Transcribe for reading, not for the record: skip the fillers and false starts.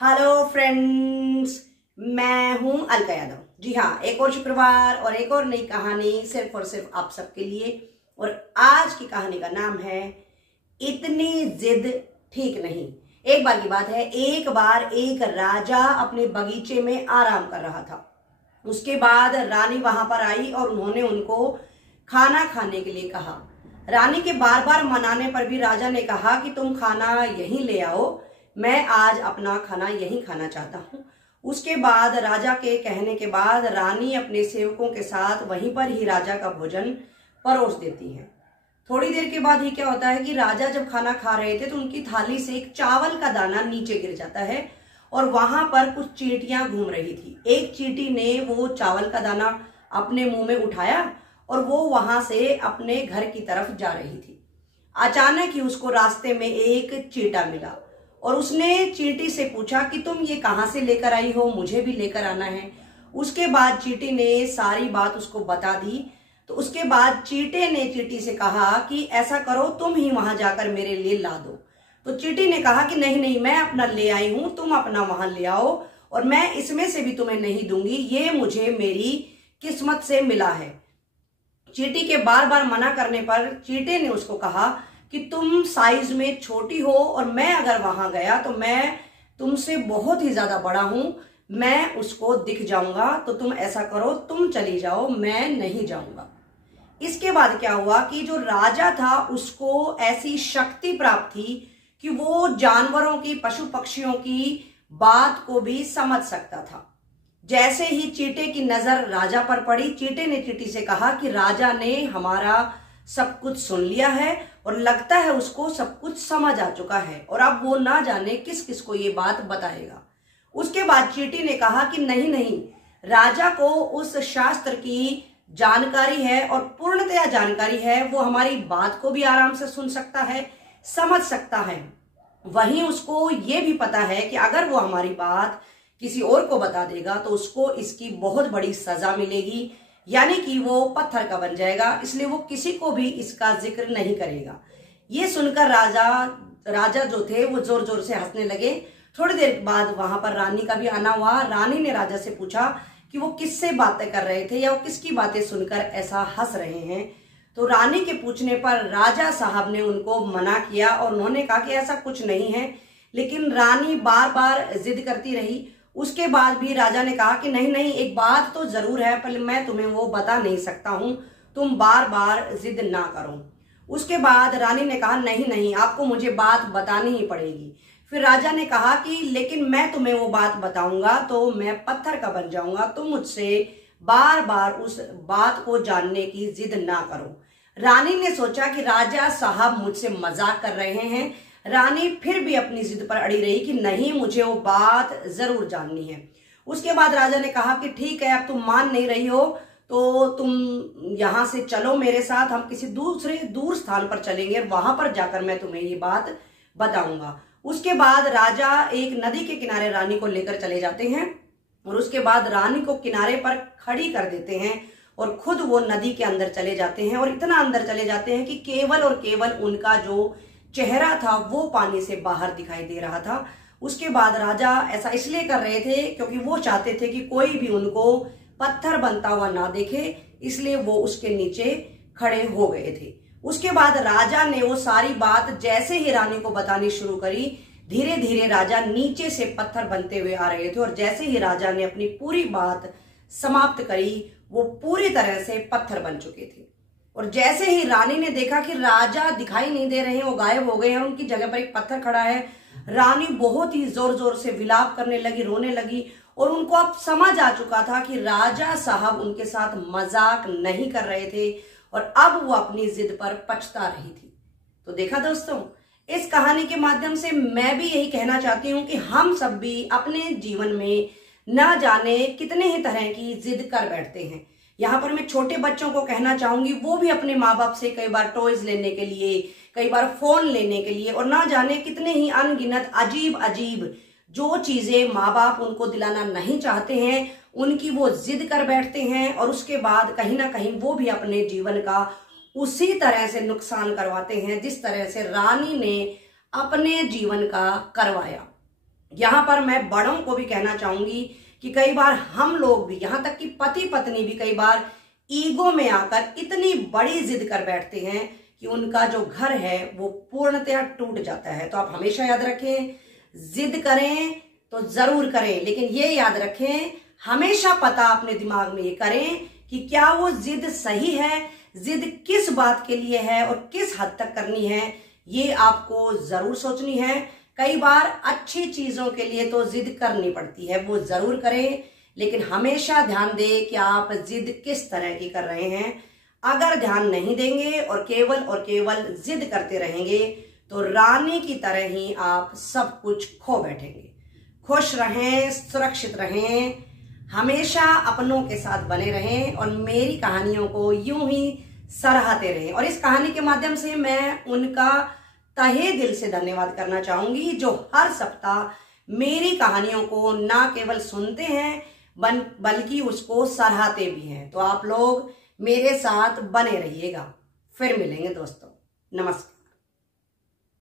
Hello friends, मैं हूं अलका यादव। जी हाँ, एक और शुक्रवार और एक और नई कहानी सिर्फ और सिर्फ आप सबके लिए। और आज की कहानी का नाम है इतनी जिद ठीक नहीं। एक बार की बात है, एक बार एक राजा अपने बगीचे में आराम कर रहा था। उसके बाद रानी वहां पर आई और उन्होंने उनको खाना खाने के लिए कहा। रानी के बार बार मनाने पर भी राजा ने कहा कि तुम खाना यहीं ले आओ, मैं आज अपना खाना यहीं खाना चाहता हूँ। उसके बाद राजा के कहने के बाद रानी अपने सेवकों के साथ वहीं पर ही राजा का भोजन परोस देती है। थोड़ी देर के बाद ही क्या होता है कि राजा जब खाना खा रहे थे तो उनकी थाली से एक चावल का दाना नीचे गिर जाता है और वहां पर कुछ चींटियां घूम रही थी। एक चींटी ने वो चावल का दाना अपने मुंह में उठाया और वो वहां से अपने घर की तरफ जा रही थी। अचानक ही उसको रास्ते में एक चींटा मिला और उसने चींटी से पूछा कि तुम ये कहाँ से लेकर आई हो, मुझे भी लेकर आना है। उसके बाद चींटी ने सारी बात उसको बता दी। तो उसके बाद चींटे ने चींटी से कहा कि ऐसा करो, तुम ही वहां जाकर मेरे लिए ला दो। तो चींटी ने कहा कि नहीं नहीं, मैं अपना ले आई हूं, तुम अपना वहां ले आओ और मैं इसमें से भी तुम्हें नहीं दूंगी, ये मुझे मेरी किस्मत से मिला है। चींटी के बार बार मना करने पर चींटे ने उसको कहा कि तुम साइज में छोटी हो और मैं अगर वहां गया तो मैं तुमसे बहुत ही ज्यादा बड़ा हूं, मैं उसको दिख जाऊंगा। तो तुम ऐसा करो, तुम चली जाओ, मैं नहीं जाऊंगा। इसके बाद क्या हुआ कि जो राजा था उसको ऐसी शक्ति प्राप्त थी कि वो जानवरों की, पशु पक्षियों की बात को भी समझ सकता था। जैसे ही चींटे की नजर राजा पर पड़ी, चींटे ने चींटी से कहा कि राजा ने हमारा सब कुछ सुन लिया है और लगता है उसको सब कुछ समझ आ चुका है और अब वो ना जाने किस किस को ये बात बताएगा। उसके बाद चींटी ने कहा कि नहीं नहीं, राजा को उस शास्त्र की जानकारी है और पूर्णतया जानकारी है, वो हमारी बात को भी आराम से सुन सकता है, समझ सकता है। वहीं उसको ये भी पता है कि अगर वो हमारी बात किसी और को बता देगा तो उसको इसकी बहुत बड़ी सजा मिलेगी, यानी कि वो पत्थर का बन जाएगा, इसलिए वो किसी को भी इसका जिक्र नहीं करेगा। ये सुनकर राजा जो थे वो जोर जोर से हंसने लगे। थोड़ी देर बाद वहां पर रानी का भी आना हुआ। रानी ने राजा से पूछा कि वो किससे बातें कर रहे थे या वो किसकी बातें सुनकर ऐसा हंस रहे हैं। तो रानी के पूछने पर राजा साहब ने उनको मना किया और उन्होंने कहा कि ऐसा कुछ नहीं है, लेकिन रानी बार बार जिद करती रही। उसके बाद भी राजा ने कहा कि नहीं नहीं, एक बात तो जरूर है, पर मैं तुम्हें वो बता नहीं सकता हूं, तुम बार बार जिद ना करो। उसके बाद रानी ने कहा नहीं नहीं, आपको मुझे बात बतानी ही पड़ेगी। फिर राजा ने कहा कि लेकिन मैं तुम्हें वो बात बताऊंगा तो मैं पत्थर का बन जाऊंगा, तुम मुझसे बार बार उस बात को जानने की जिद ना करो। रानी ने सोचा कि राजा साहब मुझसे मजाक कर रहे हैं। रानी फिर भी अपनी जिद पर अड़ी रही कि नहीं, मुझे वो बात जरूर जाननी है। उसके बाद राजा ने कहा कि ठीक है, अब तुम मान नहीं रही हो तो तुम यहां से चलो मेरे साथ, हम किसी दूर स्थान पर चलेंगे और वहां पर जाकर मैं तुम्हें ये बात बताऊंगा। उसके बाद राजा एक नदी के किनारे रानी को लेकर चले जाते हैं और उसके बाद रानी को किनारे पर खड़ी कर देते हैं और खुद वो नदी के अंदर चले जाते हैं और इतना अंदर चले जाते हैं कि केवल और केवल उनका जो चेहरा था वो पानी से बाहर दिखाई दे रहा था। उसके बाद राजा ऐसा इसलिए कर रहे थे क्योंकि वो चाहते थे कि कोई भी उनको पत्थर बनता हुआ ना देखे, इसलिए वो उसके नीचे खड़े हो गए थे। उसके बाद राजा ने वो सारी बात जैसे ही रानी को बतानी शुरू करी, धीरे धीरे राजा नीचे से पत्थर बनते हुए आ रहे थे और जैसे ही राजा ने अपनी पूरी बात समाप्त करी, वो पूरी तरह से पत्थर बन चुके थे। और जैसे ही रानी ने देखा कि राजा दिखाई नहीं दे रहे हैं, वो गायब हो गए हैं, उनकी जगह पर एक पत्थर खड़ा है, रानी बहुत ही जोर जोर से विलाप करने लगी, रोने लगी और उनको अब समझ आ चुका था कि राजा साहब उनके साथ मजाक नहीं कर रहे थे और अब वो अपनी जिद पर पछता रही थी। तो देखा दोस्तों, इस कहानी के माध्यम से मैं भी यही कहना चाहती हूँ कि हम सब भी अपने जीवन में न जाने कितने ही तरह की जिद कर बैठते हैं। यहाँ पर मैं छोटे बच्चों को कहना चाहूंगी, वो भी अपने माँ बाप से कई बार टॉयज लेने के लिए, कई बार फोन लेने के लिए और ना जाने कितने ही अनगिनत अजीब अजीब जो चीजें माँ बाप उनको दिलाना नहीं चाहते हैं, उनकी वो जिद कर बैठते हैं और उसके बाद कहीं ना कहीं वो भी अपने जीवन का उसी तरह से नुकसान करवाते हैं जिस तरह से रानी ने अपने जीवन का करवाया। यहां पर मैं बड़ों को भी कहना चाहूंगी कि कई बार हम लोग भी, यहां तक कि पति पत्नी भी कई बार ईगो में आकर इतनी बड़ी जिद कर बैठते हैं कि उनका जो घर है वो पूर्णतया टूट जाता है। तो आप हमेशा याद रखें, जिद करें तो जरूर करें, लेकिन ये याद रखें, हमेशा पता अपने दिमाग में ये करें कि क्या वो जिद सही है, जिद किस बात के लिए है और किस हद तक करनी है, ये आपको जरूर सोचनी है। कई बार अच्छी चीजों के लिए तो जिद करनी पड़ती है, वो जरूर करें, लेकिन हमेशा ध्यान दें कि आप जिद किस तरह की कर रहे हैं। अगर ध्यान नहीं देंगे और केवल जिद करते रहेंगे तो रानी की तरह ही आप सब कुछ खो बैठेंगे। खुश रहें, सुरक्षित रहें, हमेशा अपनों के साथ बने रहें और मेरी कहानियों को यूं ही सराहते रहें। और इस कहानी के माध्यम से मैं उनका तहे दिल से धन्यवाद करना चाहूंगी जो हर सप्ताह मेरी कहानियों को ना केवल सुनते हैं बल्कि उसको सराहते भी हैं। तो आप लोग मेरे साथ बने रहिएगा। फिर मिलेंगे दोस्तों, नमस्कार।